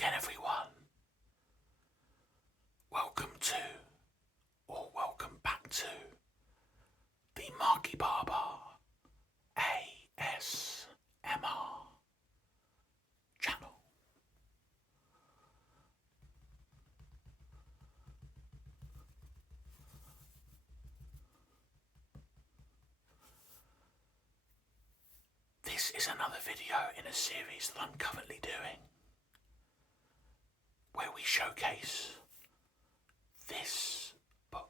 again, everyone. Welcome to, or welcome back to, the Marky Barber ASMR channel. This is another video in a series that I'm currently doing, where we showcase this book,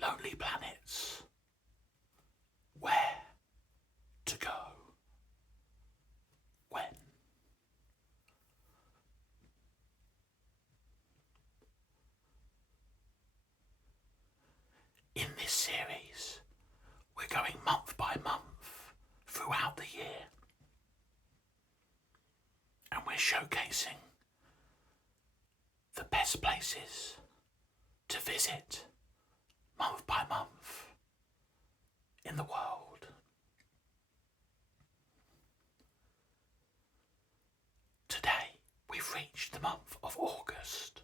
Lonely Planets, Where to Go, When. In this series, we're going month by month throughout the year, and we're showcasing the best places to visit month by month in the world. Today, we've reached the month of August.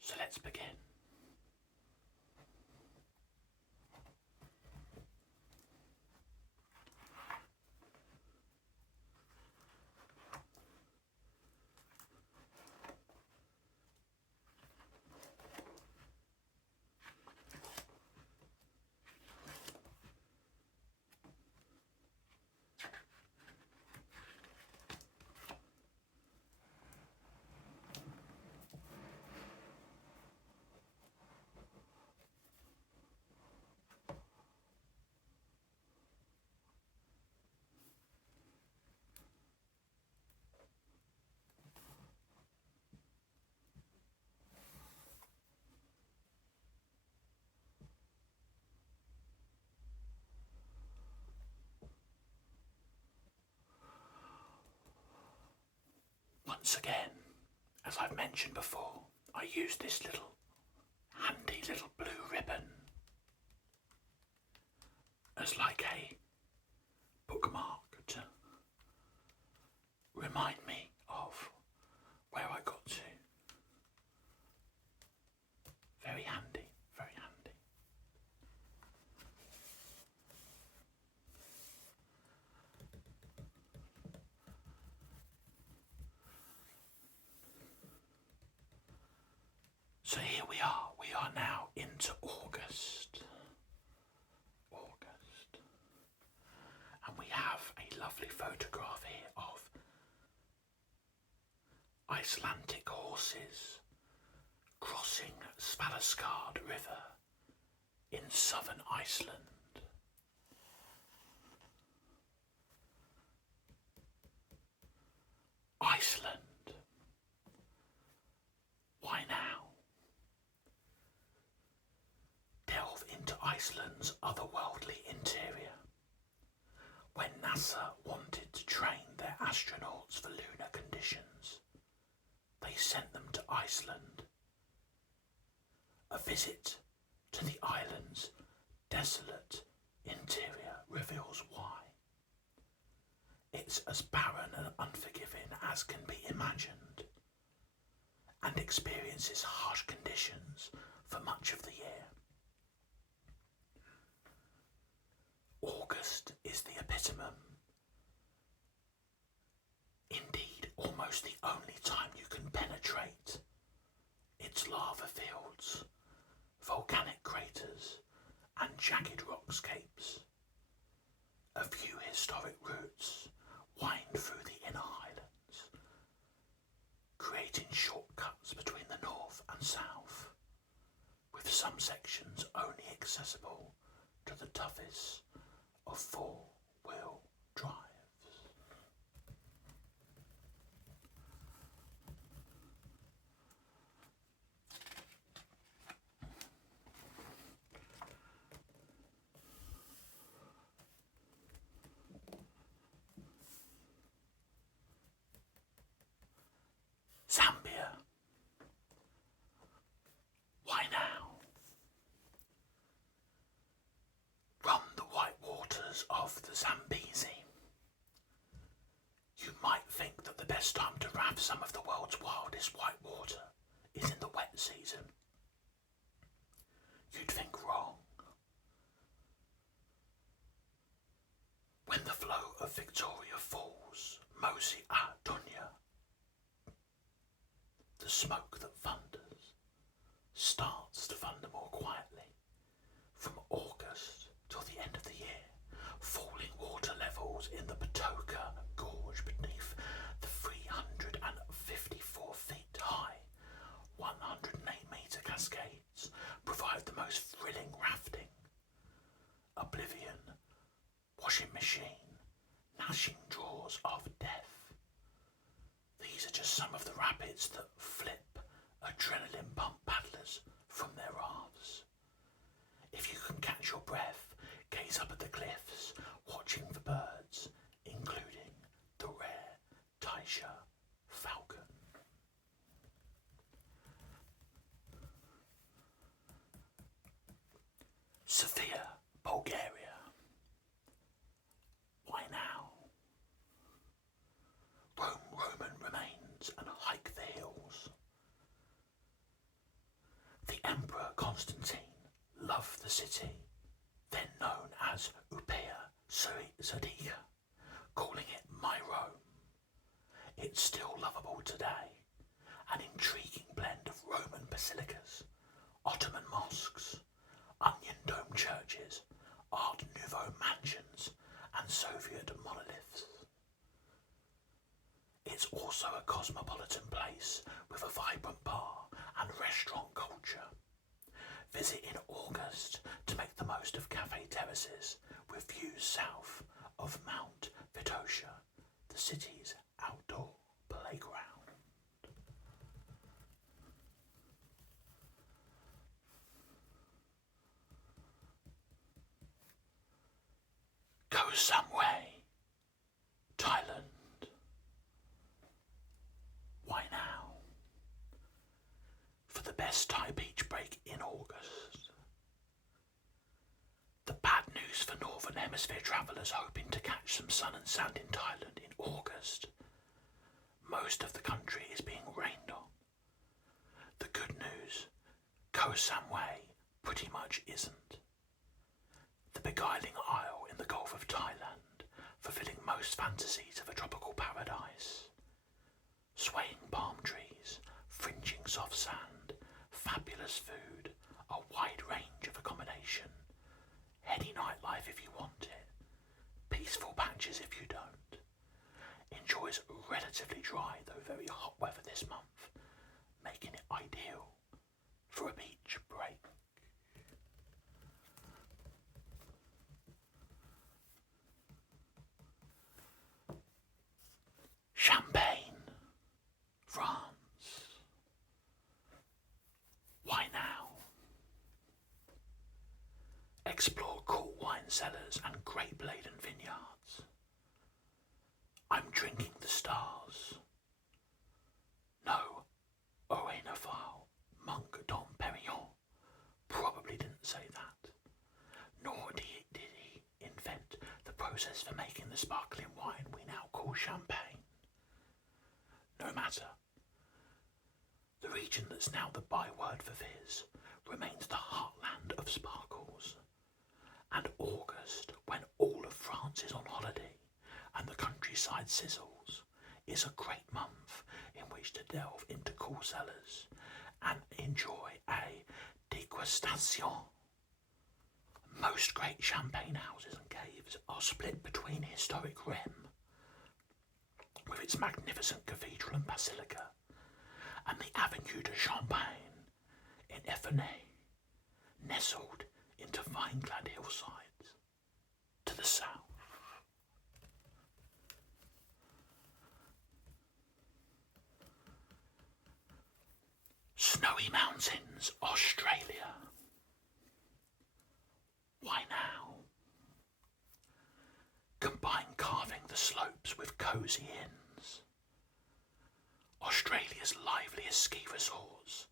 So let's begin. Once again, as I've mentioned before, I use this handy little blue ribbon as like a bookmark to remind me of where I got to. Very handy, very handy. So here we are now into August. And we have a lovely photograph here of Icelandic horses crossing Svalskard River in southern Iceland. Iceland. Why now? Delve into Iceland's otherworldly interior. When NASA wanted to train their astronauts for lunar conditions, they sent them to Iceland. A visit to the island's desolate interior reveals why. It's as barren and unforgiving as can be imagined, and experiences harsh conditions for much of the year. August is the epitome. Indeed, almost the only time you can penetrate its lava fields, volcanic craters, and jagged rockscapes. A few historic routes wind through the inner highlands, creating shortcuts between the north and south, with some sections only accessible to the toughest of four-wheel drives. Zambia. Why now? Run the white best time to raft some of the world's wildest white water is in the wet season. You'd think wrong. When the flow of Victoria Falls, Mosi a Dunya, the smoke that thunders starts to thunder more quietly from August till the end of the year. Falling water levels in the Patoka Gorge beneath the 354 feet high, 108-metre cascades provide the most thrilling rafting. Oblivion, washing machine, gnashing jaws of death. These are just some of the rapids that flip adrenaline pump paddlers from their rafts. If you can catch your breath, gaze up at the cliffs, watching the birds, including the rare Taisha falcon. Sofia, Bulgaria. Why now? Roman remains and hike the hills. The Emperor Constantine loved the city, then known as Upea Sadiqa, calling it my Rome. It's still lovable today, an intriguing blend of Roman basilicas, Ottoman mosques, onion-domed churches, Art Nouveau mansions, and Soviet monoliths. It's also a cosmopolitan place with a vibrant bar and restaurant culture. Visit in August to make the most of cafe terraces with views south of Mount Vitosha, the city's outdoor playground. Go some way. Thailand. Why now? For the best Thai beach break in August. The bad news for Northern Hemisphere travellers hoping to catch some sun and sand in Thailand in August. Most of the country is being rained on. The good news, Koh Samui pretty much isn't. The beguiling isle in the Gulf of Thailand, fulfilling most fantasies of a tropical paradise. Swaying palm trees, fringing soft sand, fabulous food, a wide range of accommodation, heady nightlife if you want it, peaceful patches if you don't. Enjoys relatively dry though very hot weather this month, making it ideal for a beach break. Champagne, France. Why now? Explore cool wine cellars and grape-laden vineyards. I'm drinking the stars. No, Oenafile, Monk Dom Perignon probably didn't say that. Nor did he invent the process for making the sparkling wine we now call champagne. No matter. The region that's now the byword for fizz remains the heartland of sparkles. And August, when all of France is on holiday and the countryside sizzles, is a great month in which to delve into cool cellars and enjoy a degustation. Most great champagne houses and caves are split between historic Rheims, with its magnificent cathedral and basilica, and the Avenue de Champagne in Épernay, nestled into vine-clad hillsides to the south. Snowy Mountains, Australia. Why now? Combine carving the slopes with cosy inns. Australia's liveliest ski resorts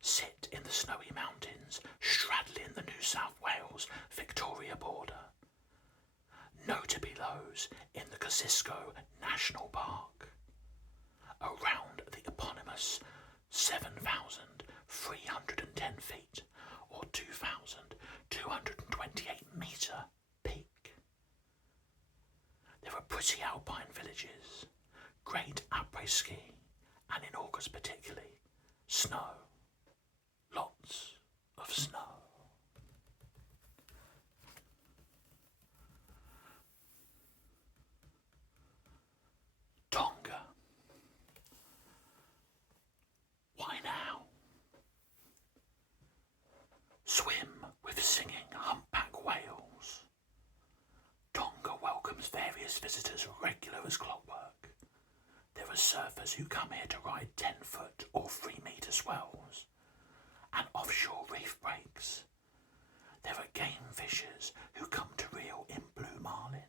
sit in the snowy mountains straddling the New South Wales-Victoria border. Notably those in the Kosciuszko National Park. around the eponymous 7,310 feet or 2,228 metre peak. There are pretty alpine villages, great après-ski, and in August particularly, snow. Lots of snow. Tonga. Why now? Swim with singing humpback whales. Tonga welcomes various visitors regular as clockwork. There are surfers who come here to ride 10-foot or 3-metre swells and offshore reef breaks. There are game fishers who come to reel in blue marlin.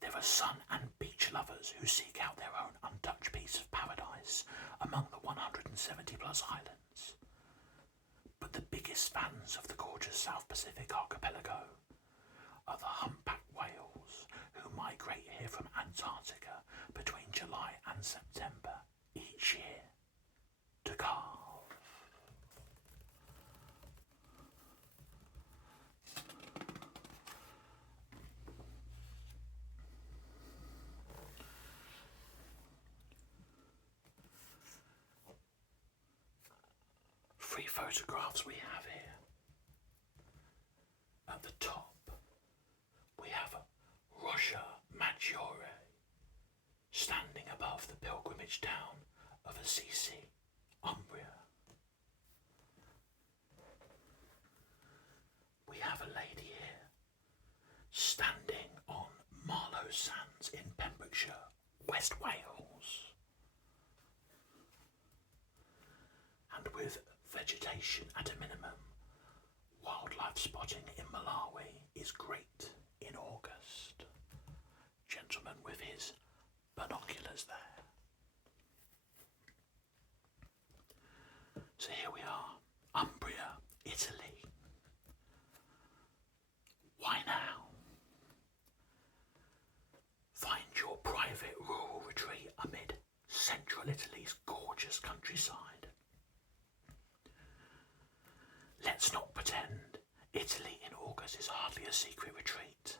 There are sun and beach lovers who seek out their own untouched piece of paradise among the 170 plus islands. But the biggest fans of the gorgeous South Pacific archipelago are the humpback whales who migrate here from Antarctica between July and September each year to calve. Three photographs we have here. At the top, we have Rocha Maggiore, standing above the pilgrimage town of Assisi, Umbria. We have a lady here, standing on Marlow Sands in Pembrokeshire, West Wales. And with vegetation at a minimum, wildlife spotting in Malawi is great in August. Gentleman with his binoculars there. So here we are, Umbria, Italy. Why now? Find your private rural retreat amid central Italy's gorgeous countryside. Let's not pretend Italy in August is hardly a secret retreat,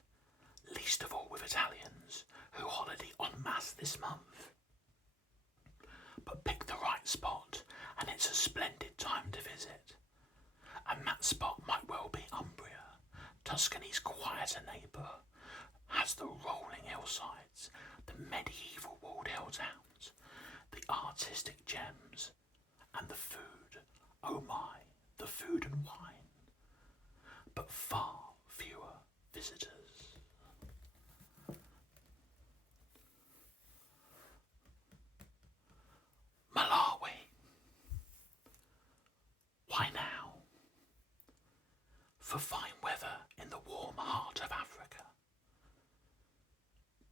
least of all with Italians who holiday en masse this month. But pick the right spot and it's a splendid time to visit. And that spot might well be Umbria, Tuscany's quieter neighbour, has the rolling hillsides, the medieval walled hill towns, the artistic gems, and the food. Oh my, the food and wine. But far fewer visitors. Malawi. Why now? For fine weather in the warm heart of Africa.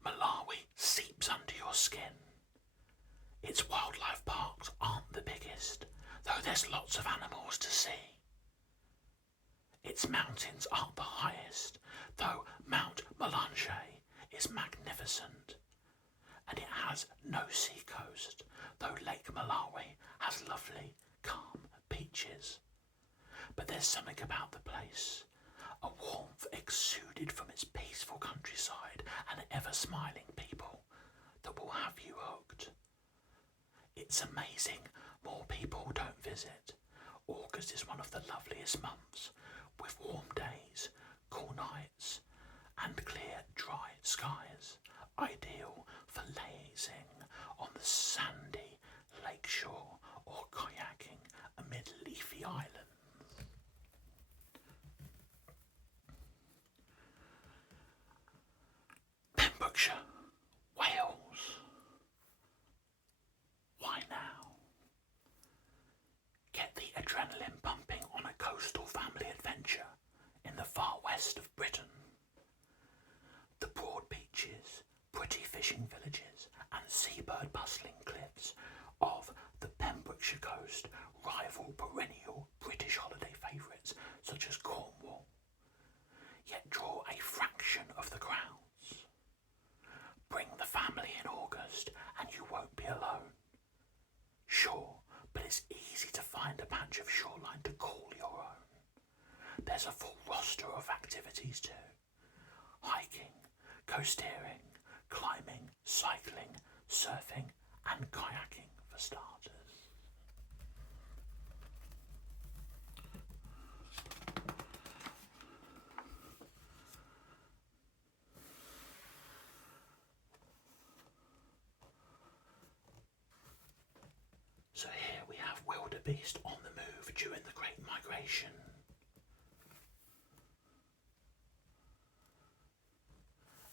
Malawi seeps under your skin. Its wildlife parks aren't the biggest, though there's lots of animals to see. Its mountains aren't the highest, though Mount Malanje is magnificent. And it has no sea coast, though Lake Malawi has lovely, calm beaches. But there's something about the place, a warmth exuded from its peaceful countryside and ever-smiling people that will have you hooked. It's amazing more people don't visit. August is one of the loveliest months, with warm days, cool nights, and clear, dry skies, ideal for lazing on the sandy lakeshore or kayaking amid leafy islands. Pembrokeshire, Wales. Why now? Get the adrenaline pumping on a coastal van there's a full roster of activities too. Hiking, coasteering, climbing, cycling, surfing and kayaking for starters. So here we have wildebeest on the move during the Great Migration.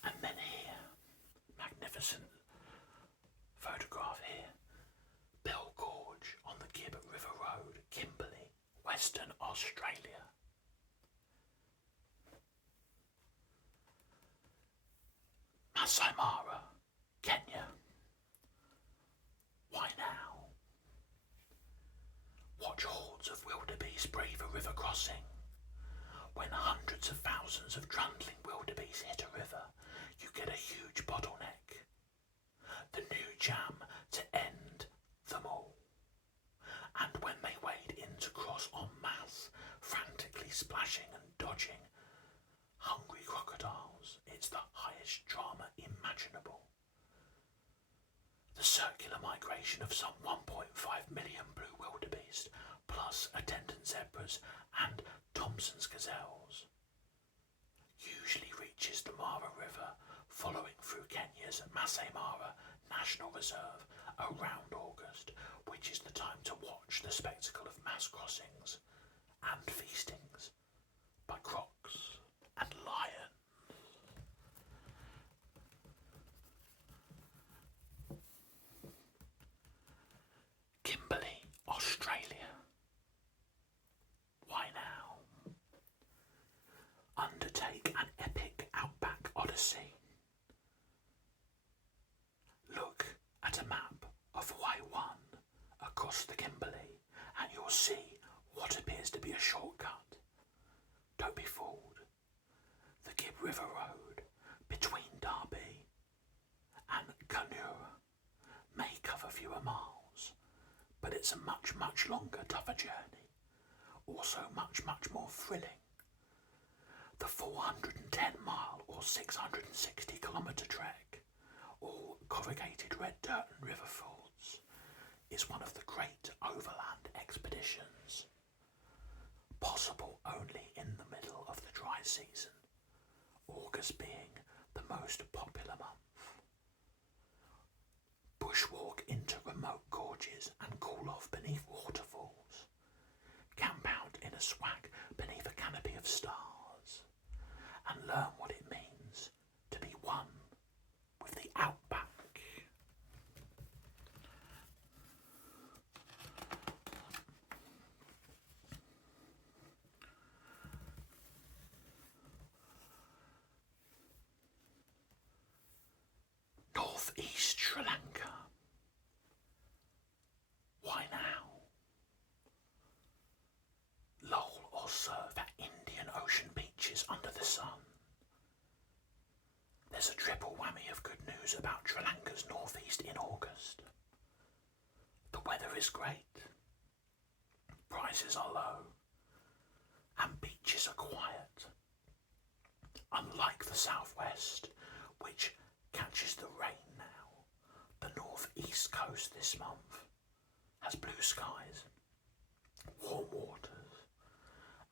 And then here, magnificent photograph here, Bell Gorge on the Gibbet River Road, Kimberley, Western Australia. Masai Mara, Kenya. Why now? Watch hordes of wildebeest brave a river crossing. When hundreds of thousands of trundling wildebeest hit a river, you get a huge bottleneck. The new jam to end them all. And when they wade in to cross en masse, frantically splashing and dodging hungry crocodiles, it's the highest drama imaginable. The circular migration of some 1.5 million blue wildebeest, plus attendant zebras and Thompson's gazelles, usually reaches the Mara River, following through Kenya's Masai Mara National Reserve around August, which is the time to watch the spectacle of mass crossings and feastings by crocs and lions. Kimberley, Australia. Why now? Undertake an epic outback odyssey. Look at a map of Y1 across the Kimberley and you'll see what appears to be a shortcut. Don't be fooled. The Gibb River Road between Derby and Canals may cover fewer miles, but it's a much, much longer, tougher journey. Also much, much more thrilling. The 410-mile or 660-kilometre trek, all corrugated red dirt and river fords, is one of the great overland expeditions, possible only in the middle of the dry season, August being the most popular month. Bushwalk into remote gorges and cool off beneath waterfalls. Camp out in a swag beneath a canopy of stars and learn what it means to be one with the outback. Northeast Sri Lanka. Why now? Loll or surf at Indian Ocean beaches under the sun. There's a triple whammy of good news about Sri Lanka's northeast in August. The weather is great, prices are low, and beaches are quiet. Unlike the southwest, which catches the rain now, the northeast coast this month has blue skies, warm waters,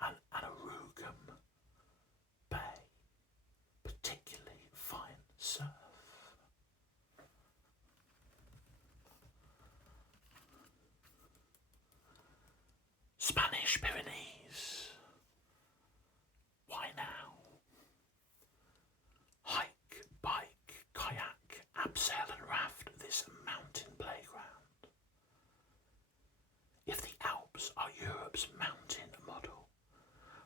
and an Arugam Bay, particularly fine surf. Spanish Pyrenees. Why now? Hike, bike, kayak, abseil and raft this mountain playground. If the Alps are Europe's mountain model,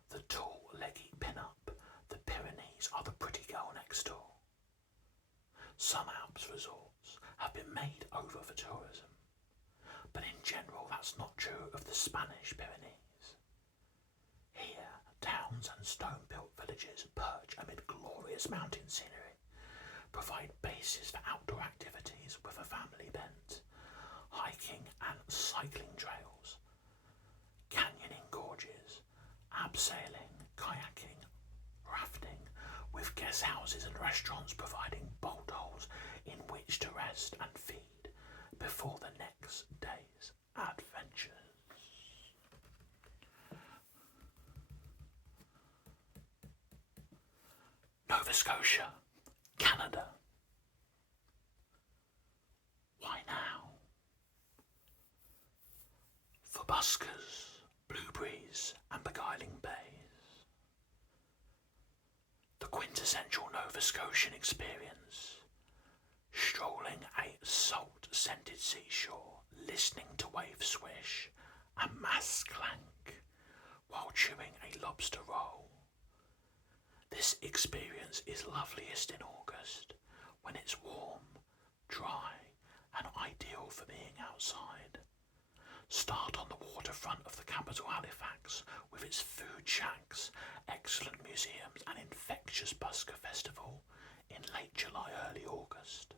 the tall leggy pin-up, the Pyrenees are the pretty girl next door. Some Alps resorts have been made over for tourism, but in general that's not true of the Spanish Pyrenees. Here, towns and stone-built villages perch amid glorious mountain scenery, provide bases for outdoor activities with a family bent, hiking and cycling trails, canyoning gorges, abseiling, with guest houses and restaurants providing bolt holes in which to rest and feed before the next day's adventures. Nova Scotia, Canada. Why now? For buskers, blueberries and beguiling bays. The quintessential Nova Scotian experience. Strolling a salt-scented seashore, listening to waves swish and masts clank while chewing a lobster roll. This experience is loveliest in August, when it's warm, dry, and ideal for being outside. Start on the waterfront of the capital Halifax with its food shacks, excellent museums, and infectious busker festival in late July, early August.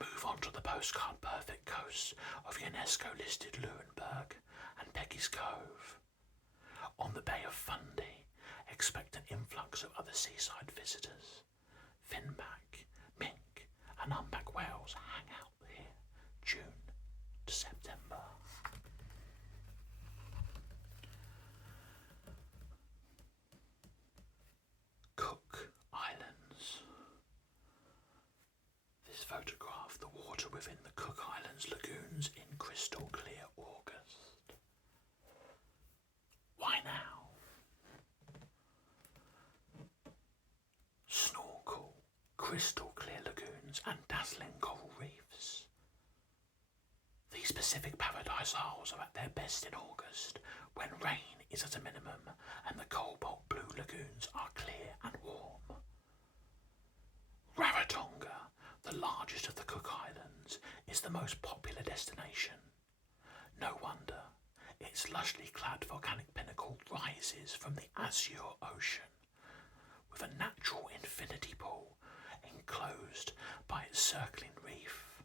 Move on to the postcard perfect coasts of UNESCO-listed Lunenburg and Peggy's Cove. On the Bay of Fundy, expect an influx of other seaside visitors. Finback, mink and humpback whales hang out here June to September. Cook Islands. This photograph, the water within the Cook Islands lagoons in crystal clear August. Why now? Snorkel, crystal clear lagoons and dazzling coral reefs. These Pacific Paradise Isles are at their best in August, when rain is at a minimum and the cobalt blue lagoons are clear and warm. Rarotonga, the largest of the Cook Islands, is the most popular destination. No wonder, its lushly clad volcanic pinnacle rises from the azure ocean, with a natural infinity pool enclosed by its circling reef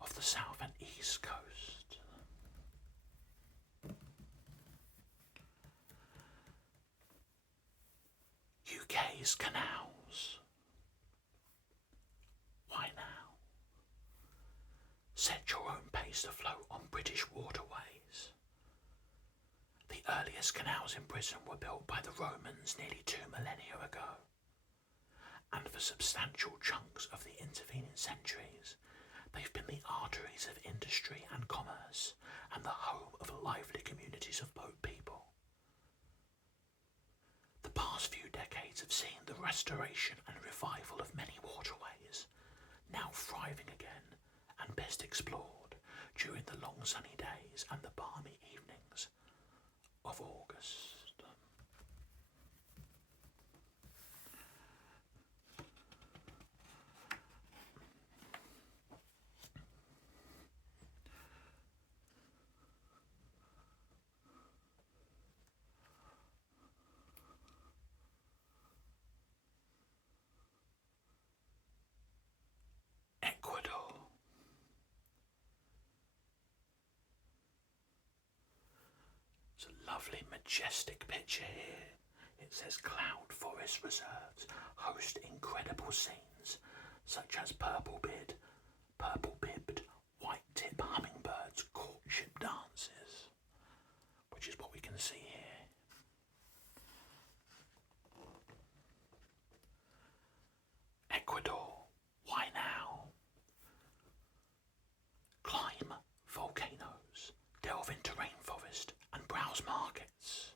of the south and east coast. UK's canals. Why now? Set your own pace to float on British waterways. The earliest canals in Britain were built by the Romans nearly 2 millennia ago, and for substantial chunks of the intervening centuries, they've been the arteries of industry and commerce and the home of lively communities of boat people. The past few decades have seen the restoration and revival of many waterways, now thriving again and best explored during the long sunny days and the balmy evenings of August. Ecuador. It's a lovely, majestic picture here. It says cloud forest reserves host incredible scenes such as purple-bibbed, white-tip hummingbirds courtship dances, which is what we can see here. Ecuador, why now? Climb volcanoes, delve into rainforest and browse markets.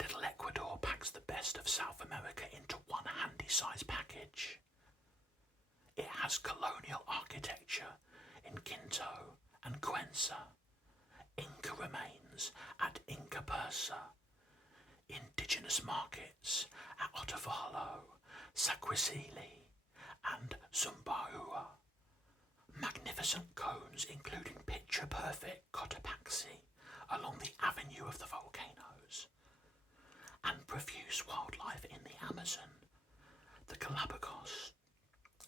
Little Ecuador packs the best of South America into one handy-sized package. It has colonial architecture in Quinto and Cuenca, Inca remains at Inca Persa, indigenous markets at Otavalo, Saquicili and Zumbaua, magnificent cones including picture-perfect Cotopaxi along the avenue of the volcanoes, and profuse wildlife in the Amazon, the Galapagos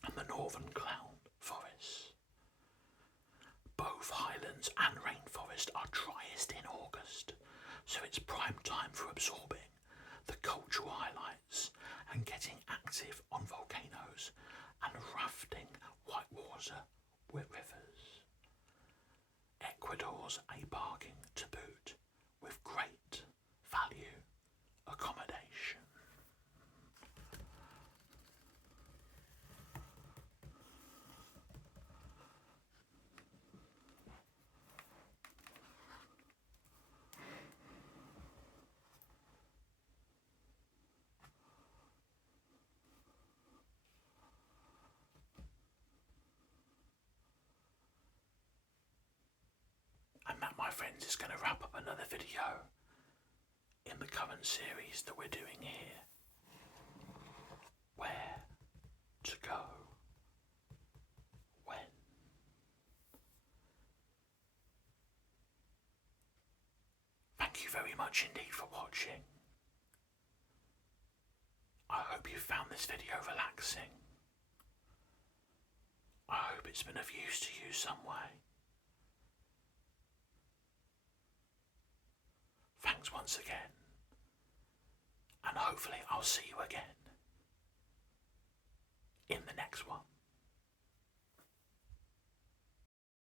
and the northern clown forests. Both highlands and rainforest are driest in August, so it's prime time for absorbing the cultural highlights active on volcanoes and rafting whitewater rivers. Ecuador's a bargain to boot, with great value accommodation. And that, my friends, is going to wrap up another video in the current series that we're doing here. Where to go? When? Thank you very much indeed for watching. I hope you found this video relaxing. I hope it's been of use to you some way. Thanks once again, and hopefully I'll see you again in the next one.